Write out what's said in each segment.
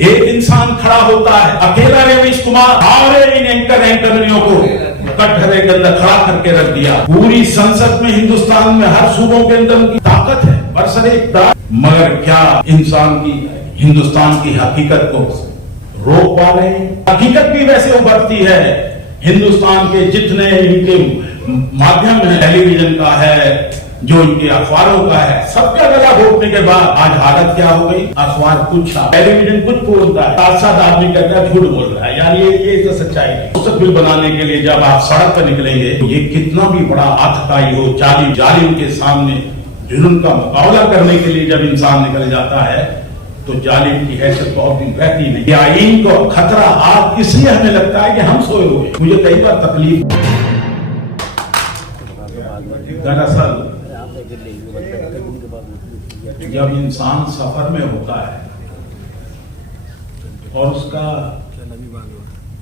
एक इंसान खड़ा होता है, अकेला रवीश कुमार सारे इन एंकरियों को कटघरे के अंदर खड़ा करके रख दिया। पूरी संसद में हिंदुस्तान में हर सूबों के अंदर उनकी ताकत है, बरसरे, मगर क्या इंसान की हिंदुस्तान की हकीकत को रोक पा रहे हैं? हकीकत भी वैसे उभरती है। हिंदुस्तान के जितने इनके माध्यम है, टेलीविजन का है, जो इनके अखबारों का है, सबका गला घोटने के बाद आज हालत क्या हो गई? अखबार कुछ, टेलीविजन कुछ बोलता है, साथ साथ आदमी कहता है झूठ बोल रहा है। यार ये तो सच्चाई है। पुस्तक बिल बनाने के लिए जब आप सड़क पर निकलेंगे, तो ये कितना भी बड़ा आतताई हो, जालिम के सामने जुल्म का मुकाबला करने के लिए जब इंसान निकल जाता है, तो जालिम की हैसियत बहुत दिन रहती नहीं। आईन को खतरा आज इसलिए हमें लगता है कि हम सोए हुए। मुझे कई बार तकलीफ, दरअसल जब इंसान सफर में होता है और उसका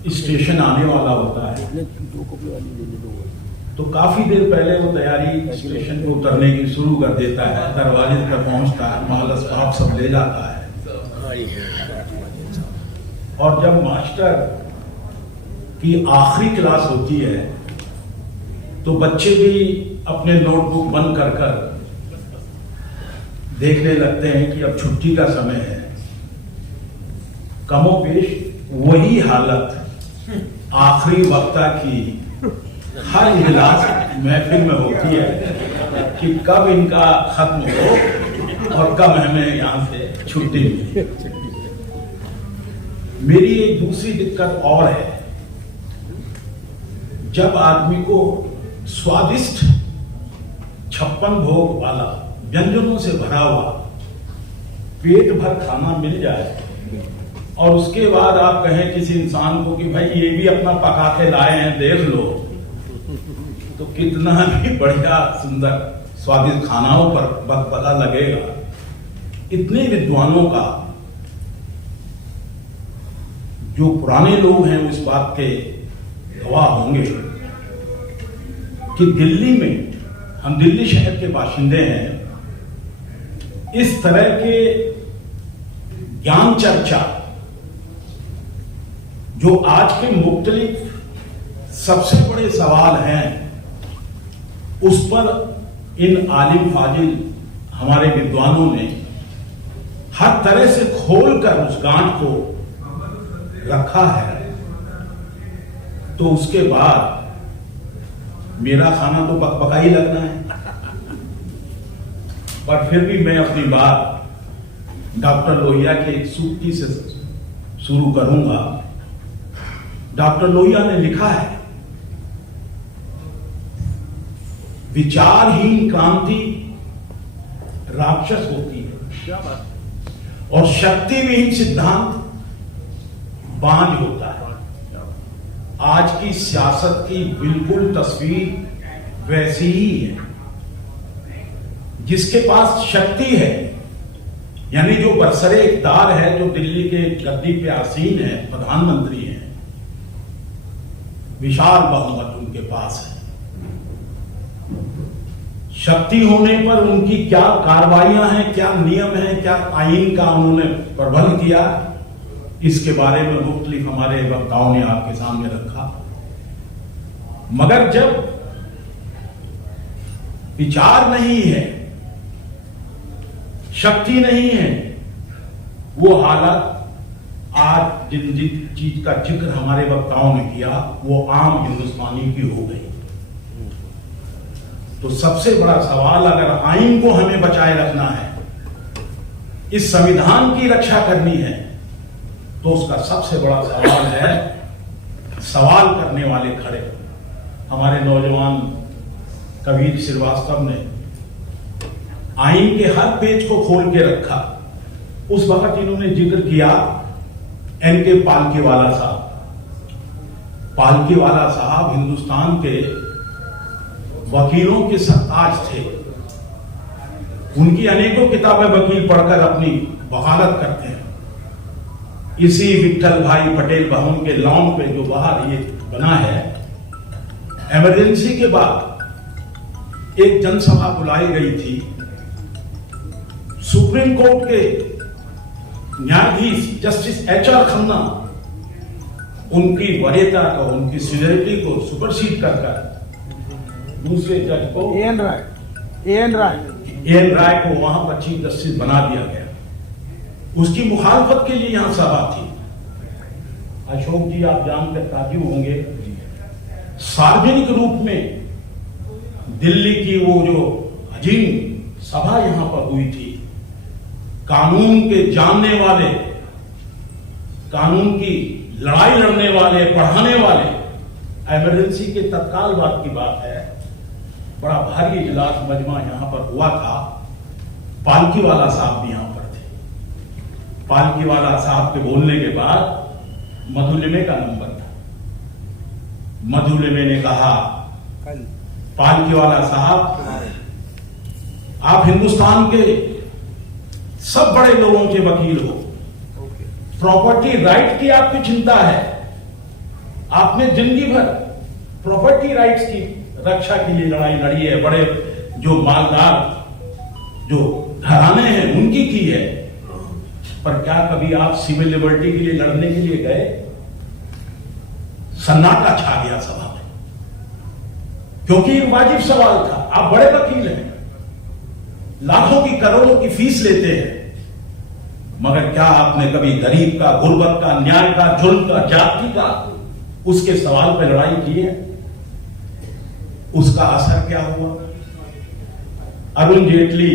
स्टेशन आने वाला होता है, तो काफी देर पहले वो तैयारी स्टेशन को उतरने की शुरू कर देता है, दरवाजे तक पहुंचता है, माल असबाब सब ले जाता है। और जब मास्टर की आखिरी क्लास होती है, तो बच्चे भी अपने नोटबुक बंद कर कर देखने लगते हैं कि अब छुट्टी का समय है। कमोपेश वही हालत आखिरी वक्ता की हर इजलास महफिल में होती है कि कब इनका खत्म हो और कब हमें यहां से छुट्टी मिले। मेरी एक दूसरी दिक्कत और है, जब आदमी को स्वादिष्ट 56 भोग वाला व्यंजनों से भरा हुआ पेट भर खाना मिल जाए और उसके बाद आप कहें किसी इंसान को कि भाई ये भी अपना पका के लाए हैं, देख लो, तो कितना भी बढ़िया सुंदर स्वादिष्ट खानाओं पर पता लगेगा। इतने विद्वानों का, जो पुराने लोग हैं इस बात के गवाह होंगे कि दिल्ली में, हम दिल्ली शहर के बाशिंदे हैं, इस तरह के ज्ञान चर्चा जो आज के मुख्तलिफ सबसे बड़े सवाल हैं, उस पर इन आलिम फाजिल हमारे विद्वानों ने हर तरह से खोलकर उस गांठ को रखा है। तो उसके बाद मेरा खाना तो बकबका ही लगना है, पर फिर भी मैं अपनी बात डॉक्टर लोहिया के एक सूक्ति से शुरू करूंगा। डॉक्टर लोहिया ने लिखा है, विचारहीन क्रांति राक्षस होती है और शक्तिविहीन सिद्धांत बांझ होता है। आज की सियासत की बिल्कुल तस्वीर वैसी ही है। जिसके पास शक्ति है, यानी जो बरसरे इक़्तिदार है, जो दिल्ली के गद्दी पे आसीन है, प्रधानमंत्री हैं, विशाल बहुमत उनके पास है। शक्ति होने पर उनकी क्या कार्रवाइयां हैं, क्या नियम हैं, क्या आईन का उन्होंने प्रबंध किया, इसके बारे में मुख्तलिफ हमारे वक्ताओं ने आपके सामने रखा। मगर जब विचार नहीं है, शक्ति नहीं है, वो हालत आज जिन चीज का जिक्र हमारे वक्ताओं ने किया, वो आम हिंदुस्तानी की हो गई। तो सबसे बड़ा सवाल, अगर आइन को हमें बचाए रखना है, इस संविधान की रक्षा करनी है, तो उसका सबसे बड़ा सवाल है, सवाल करने वाले खड़े। हमारे नौजवान कबीर श्रीवास्तव ने आइन के हर पेज को खोल के रखा। उस वक्त इन्होंने जिक्र किया एनके पालकीवाला साहब। पालकीवाला साहब हिंदुस्तान के वकीलों के सरताज थे। उनकी अनेकों किताबें वकील पढ़कर अपनी वकालत करते हैं। इसी विट्ठल भाई पटेल भवन के लॉन पे जो बाहर ये बना है, इमरजेंसी के बाद एक जनसभा बुलाई गई थी। सुप्रीम कोर्ट के न्यायाधीश जस्टिस HR खन्ना उनकी वरीयता को, उनकी सीनियरिटी को सुपरसीड कर दूसरे जज को एन राय को वहां पर चीफ जस्टिस बना दिया गया। उसकी मुखालफत के लिए यहां सभा थी। अशोक जी, आप जानकर ताजुब होंगे, सार्वजनिक रूप में दिल्ली की वो जो अजीम सभा यहां पर हुई थी, कानून के जानने वाले, कानून की लड़ाई लड़ने वाले, पढ़ाने वाले, इमरजेंसी के तत्काल बात की बात है, बड़ा भारी इजलास मजमा यहां पर हुआ था। पालकी वाला साहब भी यहां पर थे। पालकी वाला साहब के बोलने के बाद मधुलिमे का नंबर था। मधुलिमे ने कहा, पालकी वाला साहब, आप हिंदुस्तान के सब बड़े लोगों के वकील हो, प्रॉपर्टी राइट की आपकी चिंता है, आपने जिंदगी भर प्रॉपर्टी राइट्स की रक्षा के लिए लड़ाई लड़ी है, बड़े जो मालदार जो घराने हैं उनकी की है, पर क्या कभी आप सिविल लिबर्टी के लिए लड़ने के लिए गए? सन्नाटा छा गया सभा में, क्योंकि एक वाजिब सवाल था। आप बड़े वकील हैं, लाखों की करोड़ों की फीस लेते हैं, मगर क्या आपने कभी गरीब का, गुर्बत का, न्याय का, जुल्म का, जाति का, उसके सवाल पर लड़ाई की है? उसका असर क्या हुआ? अरुण जेटली,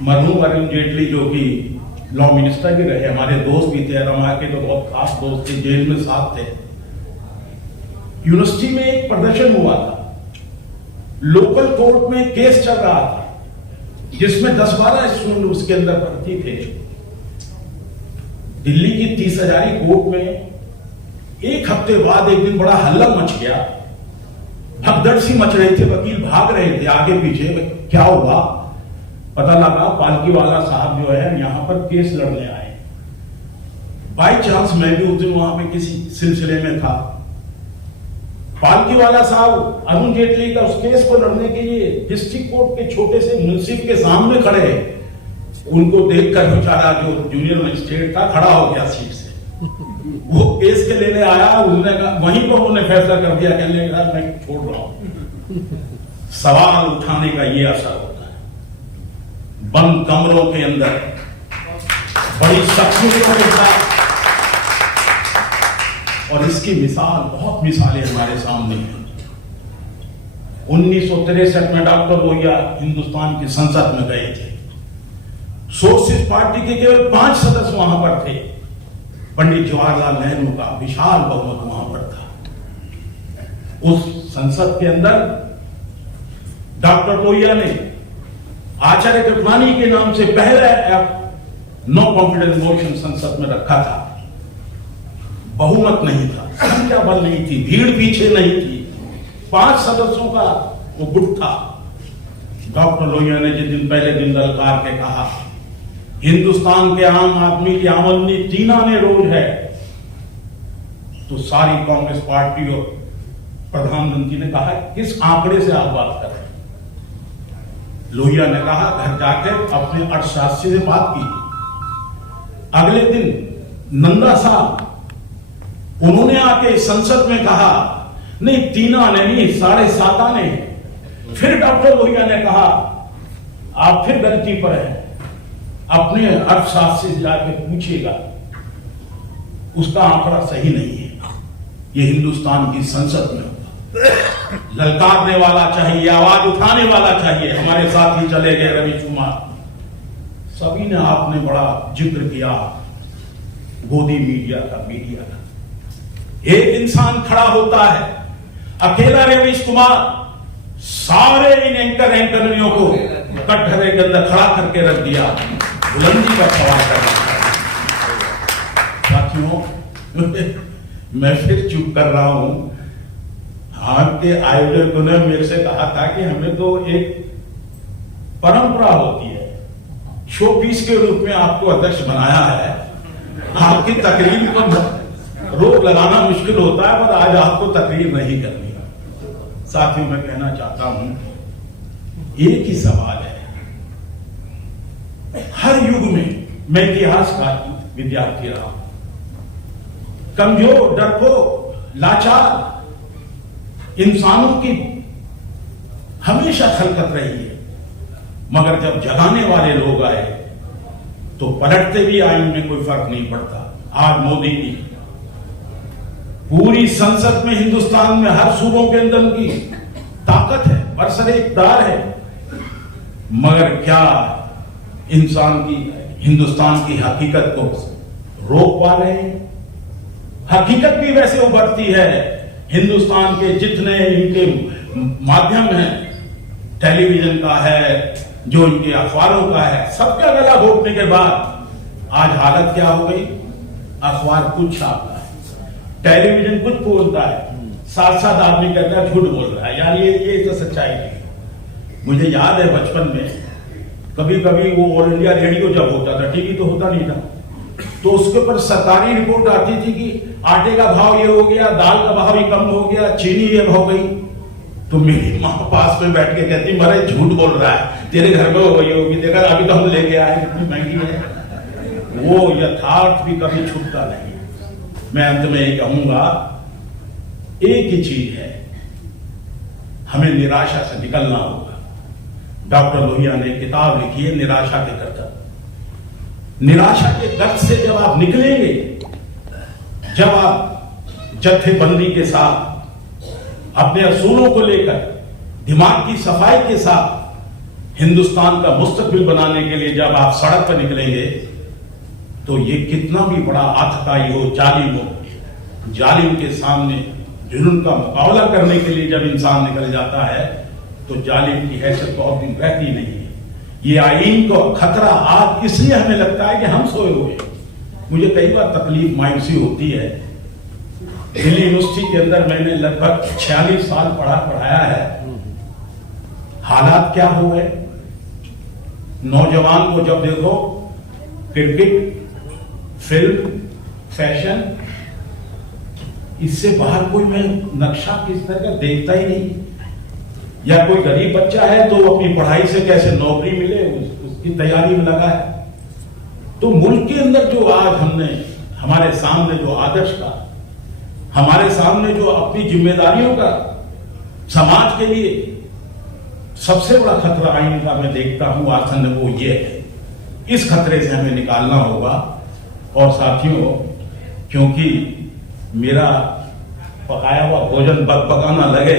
मरहूम अरुण जेटली, जो कि लॉ मिनिस्टर भी रहे, हमारे दोस्त भी थे, रमा के तो बहुत खास दोस्त थे, जेल में साथ थे। यूनिवर्सिटी में एक प्रदर्शन हुआ था, लोकल कोर्ट में केस चल रहा था, जिसमें 10-12 स्टूडेंट उसके अंदर भर्ती थे। दिल्ली की 30,000 कोर्ट में एक हफ्ते बाद एक दिन बड़ा हल्ला मच गया, भगदड़ सी मच रही थी, वकील भाग रहे थे आगे पीछे। क्या हुआ? पता लगा पालकी वाला साहब जो है यहां पर केस लड़ने आए। बाई चांस मैं भी उस दिन वहां पे किसी सिलसिले में था। पालकी वाला साहब अरुण जेटली का उस केस को लड़ने के लिए डिस्ट्रिक्ट कोर्ट के छोटे से मुंसिफ के सामने खड़े। उनको देखकर बेचारा जो जूनियर मजिस्ट्रेट था खड़ा हो गया सीट से। वो केस के लेने आया, उसने वहीं पर उन्होंने फैसला कर दिया, कहने लगा मैं छोड़ रहा हूं। सवाल उठाने का ये असर होता है बंद कमरों के अंदर बड़ी शख्सियतों के साथ, और इसकी मिसाल, बहुत मिसालें हमारे सामने हैं। 1963 में डॉक्टर लोहिया हिंदुस्तान की संसद में गए थे। सोशलिस्ट पार्टी के केवल 5 सदस्य वहां पर थे। पंडित जवाहरलाल नेहरू का विशाल बहुमत वहां पर था। उस संसद के अंदर डॉक्टर लोहिया ने आचार्य कृपलानी के नाम से पहले नो कॉन्फिडेंस मोशन संसद में रखा था। बहुमत नहीं था, संख्या बल नहीं थी, भीड़ पीछे नहीं थी, 5 सदस्यों का वो गुट था। डॉक्टर लोहिया ने जिस दिन पहले दिन ललकार के कहा, हिंदुस्तान के आम आदमी की आमदनी 3 आने रोज है, तो सारी कांग्रेस पार्टी और प्रधानमंत्री ने कहा किस आंकड़े से आप बात कर रहे हैं? लोहिया ने कहा घर जाकर अपने अर्थशास्त्री से बात की। अगले दिन नंदा साहब, उन्होंने आके संसद में कहा नहीं 3 आने नहीं 7.5 आने। फिर डॉक्टर लोहिया ने कहा आप फिर गलती पर हैं, अपने अर्थशास्त्री से जाके पूछिएगा, उसका आंकड़ा सही नहीं है। ये हिंदुस्तान की संसद में होगा। ललकारने वाला चाहिए, आवाज उठाने वाला चाहिए। हमारे साथ ही चले गए रवि कुमार, सभी ने आपने बड़ा जिक्र किया गोदी मीडिया का। एक इंसान खड़ा होता है, अकेला रवीश कुमार सारे इन एंकरियों को कटघरे के अंदर खड़ा करके रख दिया, बुलंदी पर सवाल कर दिया। साथियों, मैं फिर चुप कर रहा हूं। आपके आयोजकों ने मेरे से कहा था कि हमें तो एक परंपरा होती है, शो पीस के रूप में आपको अध्यक्ष बनाया है, आपकी तकरीर पर रोक लगाना मुश्किल होता है, पर आज आपको तकरीर नहीं करनी। साथियों, मैं कहना चाहता हूं, एक ही सवाल है, हर युग में, मैं इतिहास का विद्यार्थी रहा हूं। कमजोर, डरपोक, लाचार इंसानों की हमेशा खलकत रही है, मगर जब जगाने वाले लोग आए तो पलटते भी आइन में कोई फर्क नहीं पड़ता। आज मोदी की पूरी संसद में, हिंदुस्तान में हर सूबों के अंदर की ताकत है, बरसरे इक़्तिदार है, मगर क्या इंसान की, हिंदुस्तान की हकीकत को रोक पा रहे हैं? हकीकत भी वैसे उभरती है। हिंदुस्तान के जितने इनके माध्यम हैं, टेलीविजन का है, जो इनके अखबारों का है, सबका गला घोटने के बाद आज हालत क्या हो गई? अखबार कुछ छापता है, टेलीविजन कुछ बोलता है, साथ साथ आदमी कहता है झूठ बोल रहा है। यार ये तो सच्चाई नहीं। मुझे याद है बचपन में कभी कभी वो ऑल इंडिया रेडियो जब होता था, टीवी तो होता नहीं था, तो उसके ऊपर सरकारी रिपोर्ट आती थी कि आटे का भाव ये हो गया, दाल का भाव ये कम हो गया, चीनी ये हो गई। तो मेरी माँ पास में बैठ के कहती, मरे झूठ बोल रहा है, तेरे घर में हो गई होगी, देखा अभी तो हम लेके आए, कितनी महंगी है। वो यथार्थ भी कभी छूटता नहीं। मैं अंत में ये कहूंगा, एक ही चीज है, हमें निराशा से निकलना होगा। डॉक्टर लोहिया ने किताब लिखी है निराशा के कर्तव्य। निराशा के गर्त से जब आप निकलेंगे, जब आप जत्थेबंदी के साथ, अपने असूलों को लेकर, दिमाग की सफाई के साथ हिंदुस्तान का मुस्तकबिल बनाने के लिए जब आप सड़क पर निकलेंगे, तो ये कितना भी बड़ा आतताई हो, जालिम हो, जालिम के सामने जुल्म का मुकाबला करने के लिए जब इंसान निकल जाता है, तो जालिम की हैसियत बहुत दिन रहती नहीं है। ये आईन को खतरा आज इसलिए हमें लगता है कि हम सोए हुए। मुझे कई बार तकलीफ, मायूसी होती है। दिल्ली यूनिवर्सिटी के अंदर मैंने लगभग 46 साल पढ़ाया है। हालात क्या हो गए? नौजवान को जब देखो, क्रिकेट, फिल्म, फैशन, इससे बाहर कोई मैं नक्शा किस तरह का देखता ही नहीं। या कोई गरीब बच्चा है तो अपनी पढ़ाई से कैसे नौकरी मिले, उसकी तैयारी में लगा है। तो मुल्क के अंदर जो आज हमने, हमारे सामने जो आदर्श का, हमारे सामने जो अपनी जिम्मेदारियों का, समाज के लिए सबसे बड़ा खतरा आइन का मैं देखता हूं आसन, वो ये है। इस खतरे से हमें निकालना होगा। और साथियों, क्योंकि मेरा पकाया हुआ भोजन बकबकाना लगे,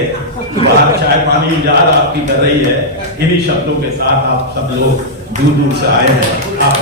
बाहर चाय पानी इंतजार आपकी कर रही है, इन्हीं शब्दों के साथ आप सब लोग दूर दूर से आए हैं। आप